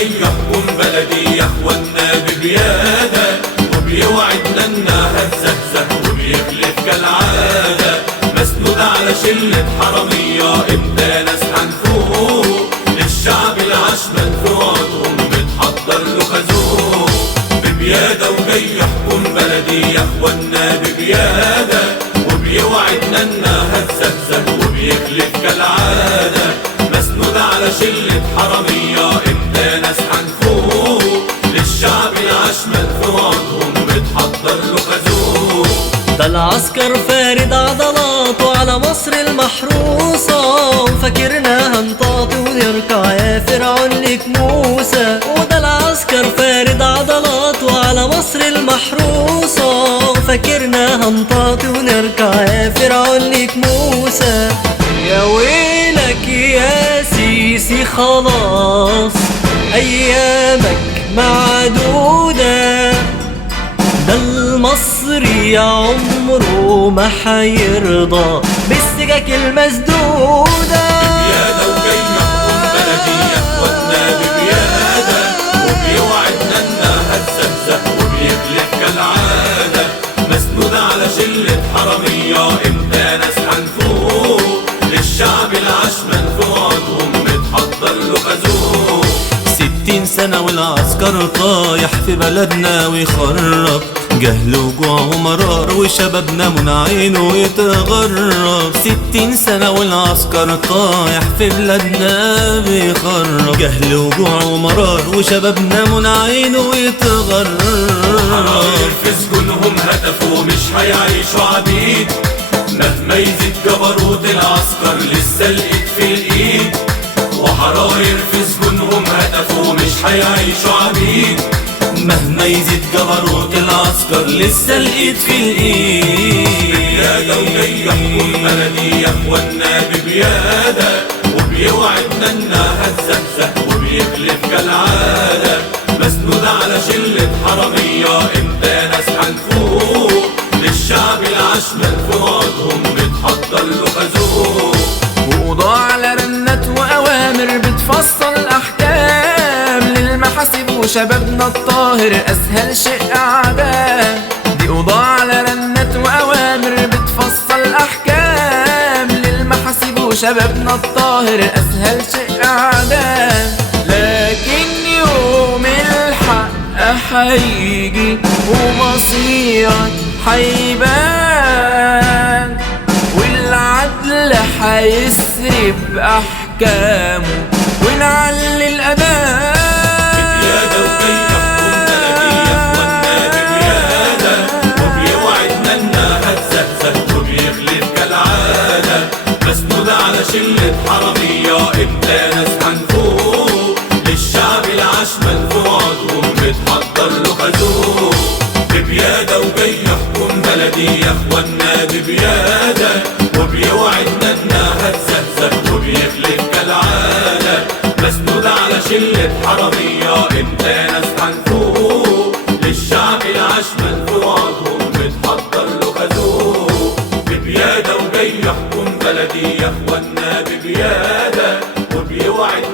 وجاي يحكم بلدي يا اخوانا ببيادة، وبيوعدنا انها هتزهزه وبيخلف كالعادة، مسنود على شلة حرامية امتى ناس هنفوق، للشعب العشمة في وعدهم بتحضر له خازوق، ببيادة وجاي يحكم بلدي يا اخوانا ببيادة، وبيوعدنا انها هتزهزه وبيخلف كالعادة، مسنود على شلة حرامية امتى ناس هنفوق، للشعب العشمة في وعدهم بتحضر له خازوق. ده العسكر فارد عضلاته على مصر المحروسة، وفاكرنا هنطاطي ونركع يا فرعون لك موسى. وده العسكر فارد عضلاته على مصر المحروسة، وفاكرنا هنطاطي ونركع يا فرعون لك موسى. يا ويلك يا سيسي خلاص أيامك معدودة، ده المصري عمره ما حيرضى بالسكك المسدودة. ببيادة وجاي يحكم بلدي يا اخوانا ببيادة، وبيوعدنا انها هتزهزه وبيخلف كالعادة، مسنود على شلة حرامية امتى ناس هنفوق، للشعب العشمة في وعدهم بتحضر له خازوق. 60 سنة والعسكر طايح في بلدنا ويخرب، جهل وجوع ومرار وشبابنا من عينه يتغرب. 60 سنة والعسكر طايح في بلادنا بيخرب، جهل وجوع ومرار وشبابنا من عينه يتغرب. حراير في سجونهم هتفوا مش هيعيشوا عبيد، مهما يزيد جبروت العسكر لسه الايد في الايد، وحراير في سجونهم هتفوا مش هيعيشوا عبيد، مهما يزيد جبروت العسكر لسه الايد في الايد. ببيادة وجاي يحكم بلدي يا اخوانا ببيادة، وبيوعدنا انها هتزهزه وبيخلف كالعادة، مسنود على شلة حرامية امتى ناس هنفوق، للشعب العشمة في وعدهم بتحضر له خازوق. وقضاء على رنات وأوامر بتفصل أحكام للمحاسب وشبابنا الطاهر أسهل شيء أعداء. دي قضاء على رنات وأوامر بتفصل أحكام للمحاسب وشبابنا الطاهر أسهل شيء أعداء. لكن يوم الحق هيجي ومصيرك هيبان، والعدل هيسري بأحكامه ونعلي الأذان. ببيادة وجاي يحكم بلدي يا اخوانا ببيادة، وبيوعدنا انها هتزهزه وبيخلف كالعادة، مسنود على شلة حرامية امتى ناس هنفوق، للشعب العشمة في وعدهم بتحضر له خازوق. ببيادة وجاي يحكم بلدي يا اخوانا ببيادة، وبيوعدنا انها هتزهزه وبيخلف كالعادة، مسنود على شلة حرامية امتى ناس هنفوق، للشعب العشمة في وعدهم بتحضر له خازوق. ببيادة وجاي يحكم بلدي يا اخوانا ببيادة، وبيوعد